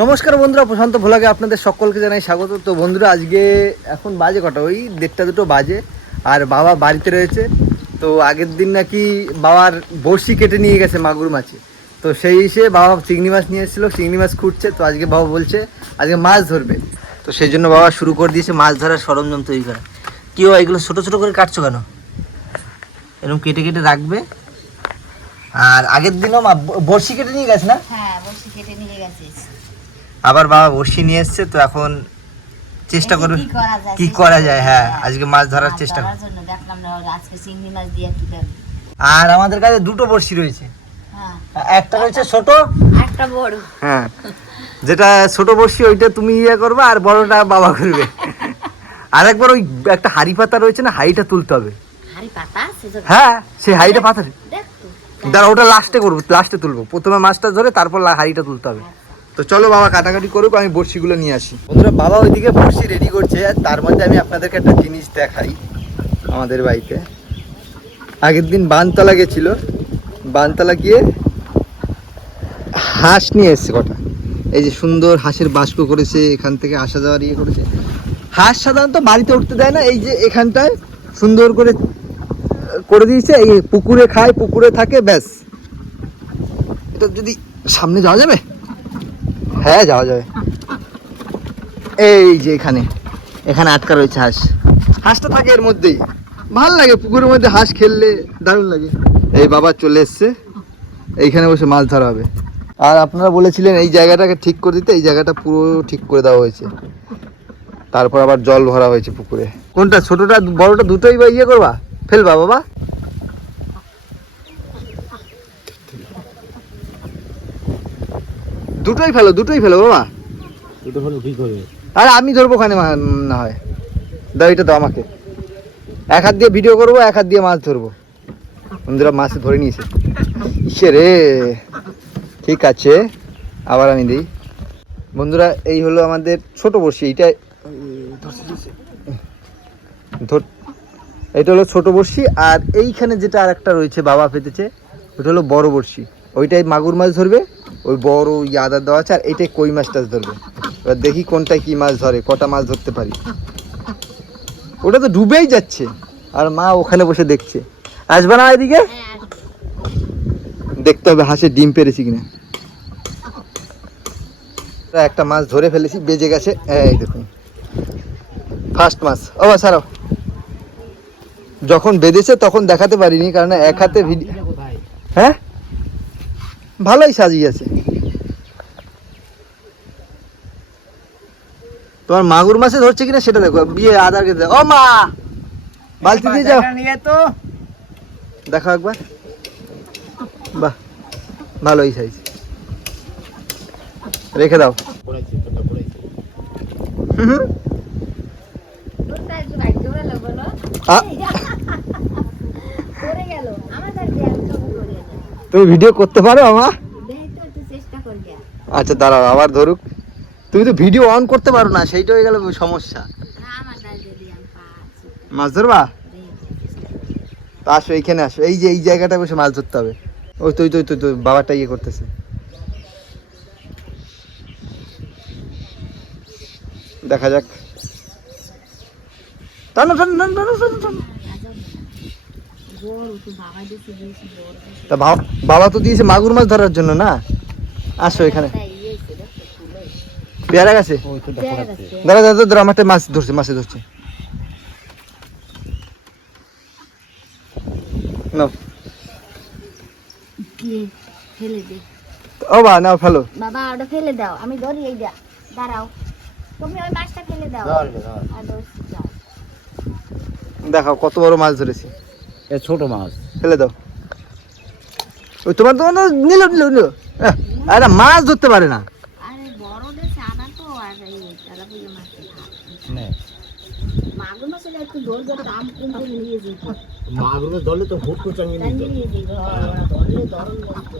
নমস্কার বন্ধুরা, প্রশান্ত ভোলাকে আপনাদের সকলকে জানাই স্বাগত। তো বন্ধুরা, আজকে এখন বাজে কটা, ওই 1:30-2 বাজে, আর বাবা বাড়িতে রয়েছে। তো আগের দিন নাকি বাবার বড়শি কেটে নিয়ে গেছে মাগুর মাছে, তো সেই হিসেবে বাবা চিংড়ি মাছ নিয়ে এসেছিলো, চিংড়ি মাছ খুঁটছে। তো আজকে বাবা বলছে আজকে মাছ ধরবে, তো সেই জন্য বাবা শুরু করে দিয়েছে মাছ ধরার সরঞ্জাম তৈরি করা। কী হয়, এগুলো ছোটো ছোটো করে কাটছো কেন? এরকম কেটে কেটে রাখবে। আর আগের দিনও বড়শি কেটে নিয়ে গেছে না? হ্যাঁ, বড়শি কেটে নিয়ে গেছে। আবার বাবা বড়শি নিয়ে এসছে, তো এখন চেষ্টা করবে কি করা যায়। হ্যাঁ, আজকে মাছ ধরার চেষ্টা করব। জন্য দেখলাম না আজকে চিংড়ি মাছ দিয়ে কি দেব। আর আমাদের কাছে দুটো বড়শি রয়েছে, হ্যাঁ, একটা রয়েছে ছোট, একটা বড়। হ্যাঁ, যেটা ছোট বড়শি ওইটা তুমি ইয়ে করবে, আর বড়টা বাবা করবে। আর একবার ওই একটা হাড়ি পাতা রয়েছে না, হাড়িটা তুলতে হবে। হাড়ি পাতা আছে? হ্যাঁ, সেই হাড়িটা পাতা দেখ তো। দাঁড়া, ওটা লাস্টে করবো, লাস্টে তুলবো। প্রথমে মাছটা ধরে তারপর হাড়িটা তুলতে হবে। তো চলো বাবা কাটাকাটি করুক, আমি বড়শিগুলো নিয়ে আসি। বন্ধুরা, বাবা ওইদিকে বড়শি রেডি করছে, আর তার মধ্যে আমি আপনাদেরকে একটা জিনিস দেখাই। আমাদের বাড়িতে আগের দিন বানতলা গেছিল, বানতলা গিয়ে হাঁস নিয়ে এসছে কটা। এই যে সুন্দর হাঁসের বাস্ক করেছে, এখান থেকে আসা যাওয়ার ইয়ে করেছে। হাঁস সাধারণত বাড়িতে উঠতে দেয় না, এই যে এখানটায় সুন্দর করে করে দিয়েছে। এই পুকুরে খায়, পুকুরে থাকে, ব্যাস। এটা যদি সামনে যাওয়া যাবে? হ্যাঁ, যাওয়া যাবে। এই যে এখানে এখানে আটকা রয়েছে হাঁস, হাঁসটা থাকে এর মধ্যেই। ভালো লাগে পুকুরের মধ্যে হাঁস খেললে, দারুণ লাগে। এই বাবা চলে এসছে, এইখানে বসে মাছ ধরা হবে। আর আপনারা বলেছিলেন এই জায়গাটাকে ঠিক করে দিতে, এই জায়গাটা পুরো ঠিক করে দেওয়া হয়েছে। তারপর আবার জল ভরা হয়েছে পুকুরে। কোনটা, ছোটটা বড়টা দুটোই বা ইয়ে করবা, ফেলবা বাবা? দুটোই ফেলো, দুটোই ফেলো বাবা। দুটো হলো কি করবে? আরে আমি ধরবো ওখানে, না হয় দাও, এটা দাও আমাকে। এক হাত দিয়ে ভিডিও করবো, এক হাত দিয়ে মাছ ধরবো। বন্ধুরা মাছ ধরে নিয়েছে, ইসে রে। ঠিক আছে, আবার আমি দিই। বন্ধুরা, এই হলো আমাদের ছোট বড়শি। এইটা ধর, এটা হলো ছোট বড়শি। আর এইখানে যেটা আর একটা রয়েছে বাবা পেতেছে, ওটা হলো বড় বড়শি। ওইটাই মাগুর মাছ ধরবে, ওই বড় আদার দেওয়া আছে। আর এইটাই কই মাছ টাছ ধরবে। এবার দেখি কোনটায় কি মাছ ধরে, কটা মাছ ধরতে পারি। ওটা তো ডুবেই যাচ্ছে, আর মা ওখানে বসে দেখছে। আসবে না এদিকে? দেখতে হবে হাঁসের ডিম পেরেছি কিনা। একটা মাছ ধরে ফেলেছি, বেজে গেছে। এই দেখুন, ফার্স্ট মাছ। ও ছাড়াও, যখন বেঁধেছে তখন দেখাতে পারিনি, কারণ এক হাতে ভিডিও। হ্যাঁ, ভালোই সাজিয়েছে। তোমার মাগুর মাছে ধরছে কিনা সেটা দেখো। বিয়ে আদার কে ও মা, বালতি দিয়ে যাও, তো দেখো একবার। বাহ, ভালোই সাইজ। রেখে দাও। তুমি ভিডিও করতে পারো আমার? আচ্ছা দাঁড়াও, আবার ধরুক। তুমি তো ভিডিও অন করতে পারো না, সেইটা হয়ে গেল সমস্যা। মাছ ধরবা? আসো এইখানে আসো, এই যে এই জায়গাটা বসে মাছ ধরতে হবে। ওই তো তো বাবাটা ইয়ে করতেছে। দেখা যাক। টানো টানো টানো টানো টানো টানো। তা বাবা তো দিয়েছে মাগুর মাছ ধরার জন্য না। আসো এখানে, পেয়ারা গাছে। দাঁড়া দাদা, দাঁড়া, আমারটা মাছ ধরছে, মাছে ধরছে। নাও, ফেলে দে। ও বা নাও, ফেলো বাবা, ওটা ফেলে দাও, আমি ধরি। এই দাঁড়াও, তুমি ওই মাছটা ফেলে দাও। দেখাও কত বড় মাছ ধরেছি। ছোট মাছ ফেলে দাও। ওই তোমার তোমার নিল নিল নিল। আরে মাছ ধরতে পারে না। আরে বড় দেশে আনা তো, আর এই তারা বলে মাছ মাগুর মাছের একটু ধরবে, দাম কমে নিয়ে যেত। মাগুর ধরলে তো হুট করে চাঙ্গি নিত। নিয়ে যেত, ধরলে ধরন বলতো।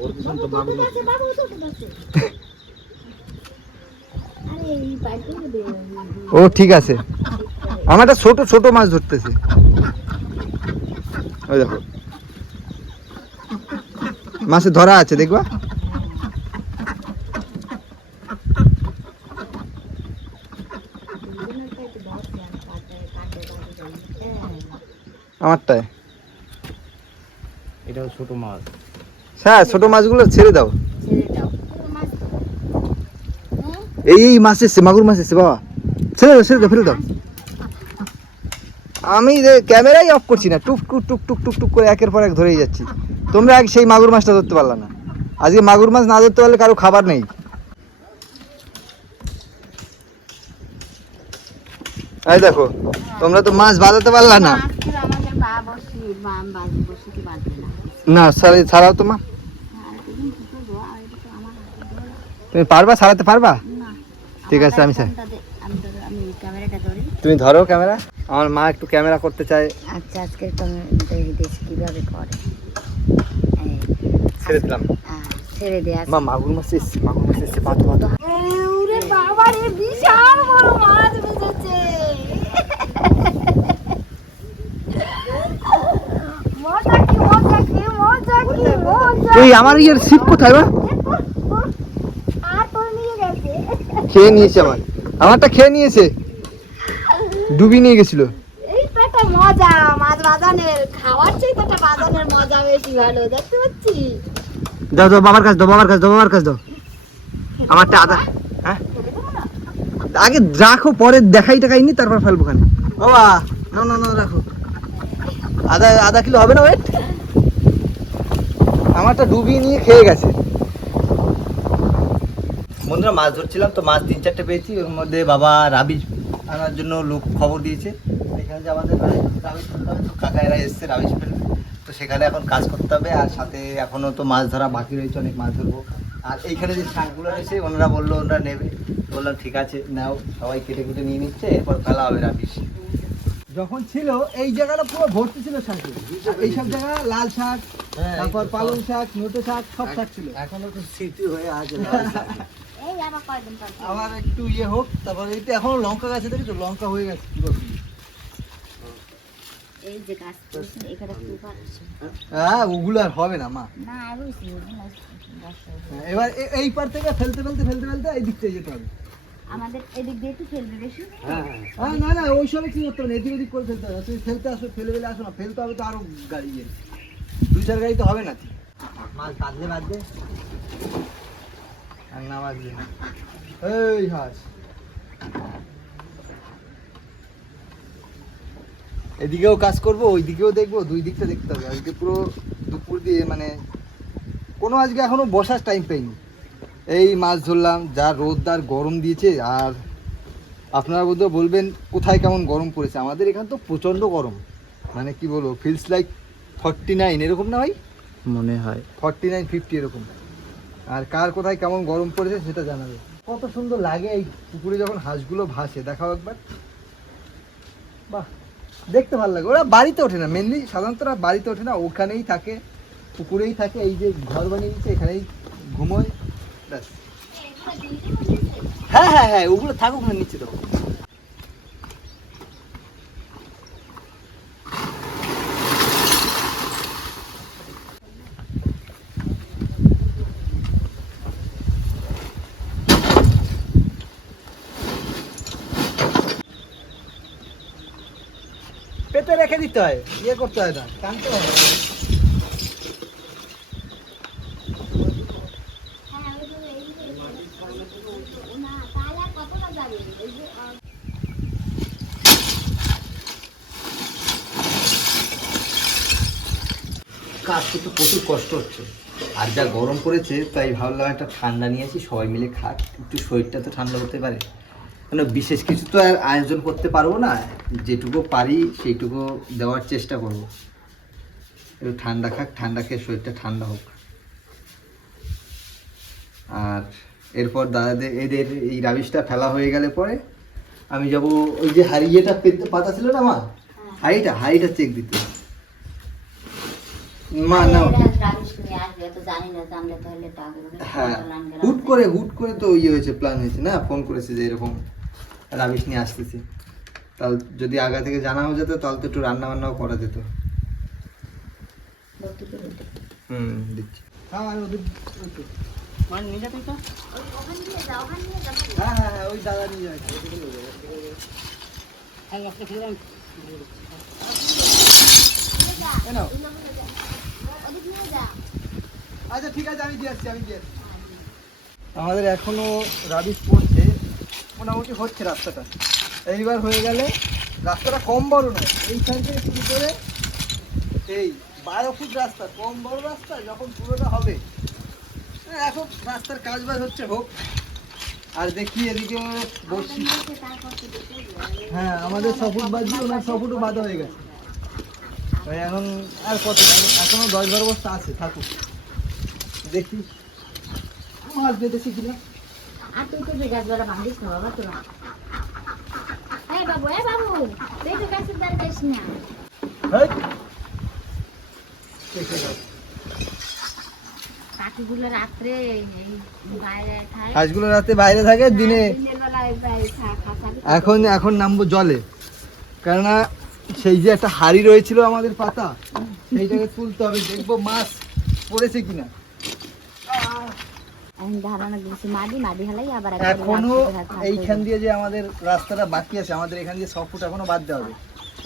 ওর পিছন তো মাগুর মাছ। বাবু তো আছে। আরে এই পাইতে দে। ও ঠিক আছে, আমার একটা ছোট ছোট মাছ ধরতেছে। ওই দেখো মাছে ধরা আছে, দেখবা। আমারটায়। এটা ছোট মাছ। হ্যাঁ, ছোট মাছগুলো ছেড়ে দাও। ছেড়ে দাও মাছ। এই মাছ এসছে, মাগুর মাছ এসছে বাবা, ছেড়ে দাও ছেড়ে দাও, ফেলে দাও। আমি ক্যামেরাই অফ করছি না, টুক টুক টুক টুক টুক টুক করে একের পর এক ধরেই যাচ্ছি। তোমরা এক সেই মাগুর মাছটা ধরতে পারলা না। আজকে মাগুর মাছ না ধরতে পারলে কারো খাবার নেই। এই দেখো, তোমরা তো মাছ বাঁধাতে পারলা না। আজকে আমাদের বা বসি বাম বাজ বসি কি বাঁধবে না। না ছাড়াও তো মা, আর এদিন কিছু দোয়া আর এটা তো আমার হাতে দোয়া। তুমি পারবা, ছাড়াতে পারবা? না। ঠিক আছে, আমি আমি ক্যামেরাটা ধরি। তুমি ধরো ক্যামেরা। আমার মা একটু ক্যামেরা করতে চায়। আচ্ছা, আজকে তুমি দেশ কিভাবে করে। ছেড়ে দিলাম। হ্যাঁ, ছেড়ে দে। মা মাগুর মাছ এসছে, মাগুর মাছ এসছে, বাঁধো বাঁধো। ওরে বাবা রে, বিশাল বড় মাছ বেঁচেছে। মজা কি মজা কি মজা কি মজা। এই আমার ইয়ের ছিপ কোথায় বা? আর তো নিয়ে গেছে। খেয়ে নিয়েছে আমারটা খেয়ে নিয়েছে, ডুবি নিয়ে গেছিল। এই তো একটা মজা মাছ বাজানের, খাওয়ার চেয়ে তো একটা বাজানের মজা বেশি ভালো, দেখতে পাচ্ছি। দাও দাও, বাবার কাছে দাও, বাবার কাছে দাও, বাবার কাছে দাও। আমারটা আদা, হ্যাঁ আগে রাখো, পরে দেখাই টাকাইনি তারপর ফেলবো। খানে বাবা, না না না রাখো। আধা কিলো হবে না ওয়েট? আমারটা ডুবিয়ে নিয়ে খেয়ে গেছে। বন্ধুরা, মাছ ধরছিলাম তো, মাছ 3-4টে পেয়েছি। ওর মধ্যে বাবা রাবিশ আনার জন্য লোক খবর দিয়েছে। এখানে যে আমাদের রাবিশ করতে হবে, তো কাকা এরা এসছে রাবিশ ফেলবে, তো সেখানে এখন কাজ করতে হবে। আর সাথে এখনও তো মাছ ধরা বাকি রয়েছে, অনেক মাছ ধরবো। আর এইখানে যে শাকগুলো রয়েছে ওনারা বললো ওনারা নেবে, বললাম ঠিক আছে নাও, সবাই কেটে কুটে নিয়ে নিচ্ছে, এরপর ফেলা হবে রাবিশ। যখন ছিল এই জায়গাটা পুরো ভর্তি ছিল শাকে, এইসব জায়গা লাল শাক, তারপর পালং শাক, নোটে শাক, সব শাক ছিল। এখনো তো স্মৃতি হয়ে আছে। এই আবার কয়দিন পর আবার একটু ইয়ে হোক, তারপর এইটা এখনো লঙ্কা গাছে দেখেছো, লঙ্কা হয়ে গেছে পুরোপুরি। এই যে গাছ করছে এখানে ফুল আছে। হ্যাঁ, ওগুলো আর হবে না মা। না আর হইছে না। হ্যাঁ, এবার এই পার থেকে ফেলতে এই দিকটা যেতে হবে। আমাদের এদিক দিয়ে একটু ফেলবে বেশি। হ্যাঁ হ্যাঁ, না না ওই সবে কি করতে হবে, এদিক ওদিক করে ফেলতে হবে। তুমি ফেলতে আসো, ফেলে আসো না, ফেলতে হবে তো আরো গাড়ি ইয়ে 2-4 গাড়ি তো হবে না। মাছ বাঁধলে আর না বাঁধলে না। এই হাঁস, এদিকেও কাজ করবো, ওই দিকেও দেখবো, 2 দিকটা দেখতে হবে। আজকে পুরো দুপুর দিয়ে মানে কোনো আজকে এখনো বসার টাইম পাইনি। এই মাছ ধরলাম, যা রোদদার গরম দিয়েছে। আর আপনারা বোধহয় বলবেন কোথায় কেমন গরম পড়েছে। আমাদের এখানে তো প্রচণ্ড গরম, মানে কি বলবো, ফিলস লাইক 49 এরকম না ভাই? মনে হয় 49-50 এরকম। আর কার কোথায় কেমন গরম পড়েছে সেটা জানাবে। কত সুন্দর লাগে এই পুকুরে যখন হাঁসগুলো ভাসে, দেখাও একবার। বাহ, দেখতে ভালো লাগে। ওরা বাড়িতে ওঠে না, মেনলি সাধারণত ওরা বাড়িতে ওঠে না, ওখানেই থাকে, পুকুরেই থাকে। এই যে ঘর বানিয়ে দিচ্ছে, এখানেই ঘুমোয়, ব্যাস। হ্যাঁ হ্যাঁ হ্যাঁ, ওগুলো থাকুক না নিচে, দেবো। পেতে রেখে দিতে হয়, ইয়ে করতে হয় না, টানতে হয় না। কাজ করতে প্রচুর কষ্ট হচ্ছে, আর যা গরম পড়েছে, তাই ভাবলাম একটা ঠান্ডা নিয়ে আসি, সবাই মিলে খাক, একটু শরীরটা তো ঠান্ডা হতে পারে। মানে বিশেষ কিছু তো আর আয়োজন করতে পারবো না, যেটুকু পারি সেইটুকু দেওয়ার চেষ্টা করব। একটু ঠান্ডা খাক, ঠান্ডা খেয়ে শরীরটা ঠান্ডা হোক। আর এরপর দাদাদের এদের এই রাবিশটা ফেলা হয়ে গেলে পরে আমি যাব ওই যে হাড়িটা পেতে পাতা ছিল না মা, হাড়িটা চেক দিতে। মা না, হ্যাঁ, হুট করে তো ইয়ে হয়েছে, প্ল্যান হয়েছে না, ফোন করেছে যে এরকম রাবিশ নিয়ে আসতেছি। তাহলে যদি আগে থেকে জানাও যেত, তাহলে তো একটু রান্না বান্নাও করা যেত। দিচ্ছি। হ্যাঁ হ্যাঁ, ওই দাদা নিয়ে যাচ্ছে। এই নাও। আচ্ছা ঠিক আছে, আমি দিয়ে আসছি। আমাদের এখনো রাবিশ পড়ছে, মোটামুটি হচ্ছে রাস্তাটা। এইবার হয়ে গেলে রাস্তাটা কম বড় নয়, এইখান থেকে শুরু করে এই 12 ফুট রাস্তা, কম বড় রাস্তা যখন পুরোটা হবে। এখন রাস্তার কাজ বাজ হচ্ছে, হোক। আর দেখি এদিকে বসছি। হ্যাঁ, আমাদের 6 ফুট বাদ দিয়ে ওনার 6 ফুটও বাঁধা হয়ে গেছে। তাই এখন আর কত, এখনো 10-12 বস্তা আছে, থাকুক। দেখি মাছ বেঁধেছি কিনা। আর তুই তো গাছ বেড়া ভাঙিস না বাবা তোরা। এই বাবু, তুই তো গাছের দ্বার যাস না। হেই, দেখে যাও। পাখিগুলো রাত্রে এই বাইরে খায়। হাঁসগুলো রাতে বাইরে থাকে, দিনে দিনের বেলায় বাইরে খায়। এখন নামবো জলে, কেননা সেই যে একটা হাড়ি রয়েছিল আমাদের পাতা, সেইটাকে তুলতে হবে, দেখবো মাছ পড়েছে কিনা। আমি ধারণা দিয়েছি মাটি হালাই আবার এখনো এইখান দিয়ে যে আমাদের রাস্তাটা বাকি আছে, আমাদের এখান দিয়ে 6 ফুট এখনো বাদ দেওয়া হবে।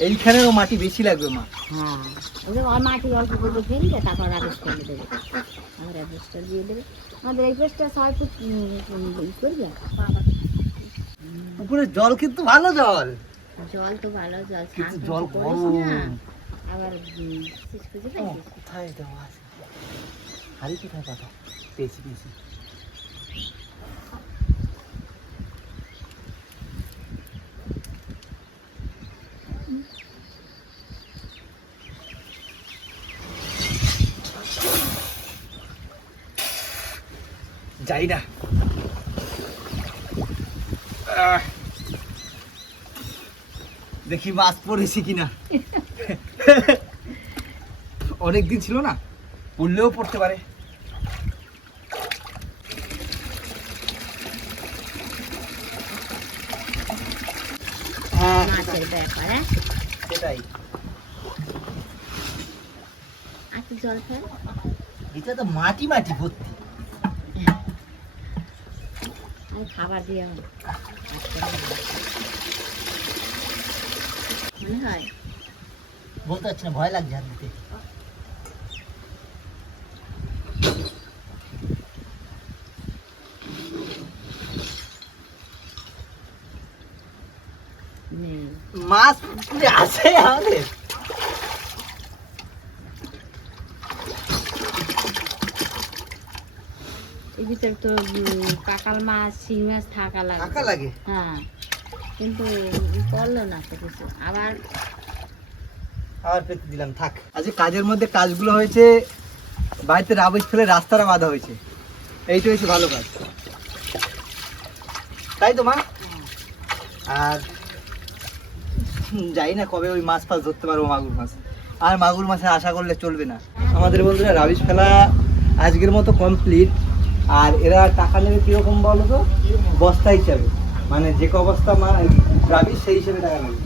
এইখানেও মাটি বেশি লাগবে মা। হ্যাঁ, ওই যে মাটি অল্প করে ফেলবে, তারপর রাবিশ ফেলে দেবে, আবার রাবিশটা দিয়ে দেবে। আমাদের এই পেস্টটা 6 ফুট করবে। পুকুরের জল কিন্তু ভালো জল, জল তো ভালো, জল কিন্তু স্নান জল করিস গরম। না, আবার শীত খুঁজে পাইছিস। কোথায় দেওয়া আছে? হাড়ি কোথায় পাতা? পেয়েছি। যাই না, দেখি মাছ পড়েছি কিনা। অনেকদিন ছিল না, পড়লেও পড়তে পারে। হ্যাঁ, মাছের ব্যাপার, হ্যাঁ সেটাই। একটু জল ফেল। এটা তো মাটি ভর্তি। আমি খাবার দিয়ে মনে হয় বলতে পারছি না, ভয় লাগছে হাত দিতে। মাছ পুকুরে আছে আমাদের। এই ভিতরে তো কাকাল মাছ, শিং মাছ থাকা লাগে। হ্যাঁ, কিন্তু করলো না তো কিছু। আবার পেতে দিলাম, থাক। আজকে কাজের মধ্যে কাজগুলো হয়েছে, বাড়িতে রাবিশ ফেলে রাস্তাটা বাঁধা হয়েছে, এইটা হয়েছে ভালো কাজ, তাই তো মা? আর যাই না কবে ওই মাছ ফাছ ধরতে পারবো, মাগুর মাছ। আর মাগুর মাছের আশা করলে চলবে না। আমাদের বন্ধুরা রাবিশ ফেলা আজকের মতো কমপ্লিট। আর এরা টাকা নেবে কিরকম বলো তো? বস্তা হিসাবে, মানে যে অবস্থা মা রাবিশ সেই হিসেবে টাকা নেবে।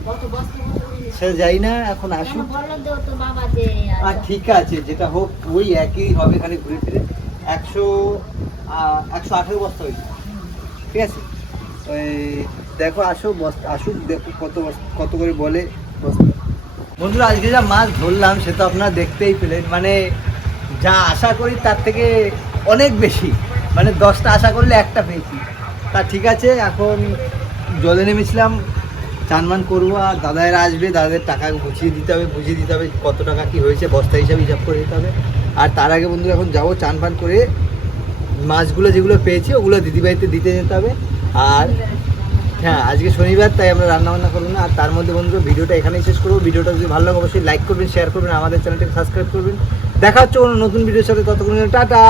সে যাই না, এখন আসুক। আর ঠিক আছে, যেটা হোক ওই একই হবে, এখানে ঘুরে ফিরে 118 বস্তা হয়েছে, ঠিক আছে। ওই দেখো, আসুক, দেখো কত করে বলে বস্তা। বন্ধুরা, আজকে যা মাছ ধরলাম সে তো আপনারা দেখতেই পেলেন, মানে যা আশা করি তার থেকে অনেক বেশি, মানে 10টা আশা করলে একটা পেয়েছি। তা ঠিক আছে, এখন জলে নেমেছিলাম, চান করবো, আর দাদারা আসবে, দাদাদের টাকা বুঝিয়ে দিতে হবে কত টাকা কি হয়েছে, বস্তা হিসাবে হিসাব করে দিতে হবে। আর তার আগে বন্ধুরা এখন যাবো চান করে মাছগুলো যেগুলো পেয়েছি ওগুলো দিদিভাইতে দিতে যেতে হবে। আর হ্যাঁ, আজকে শনিবার, তাই আমরা রান্নাবান্না করবো না। আর তার মধ্যে বন্ধুরা ভিডিওটা এখানেই শেষ করবো। ভিডিওটা যদি ভালো লাগে অবশ্যই লাইক করবেন, শেয়ার করবেন, আমাদের চ্যানেলটাকে সাবস্ক্রাইব করবেন। দেখা হচ্ছে কোনো নতুন ভিডিওর সাথে, ততক্ষণ টাটা।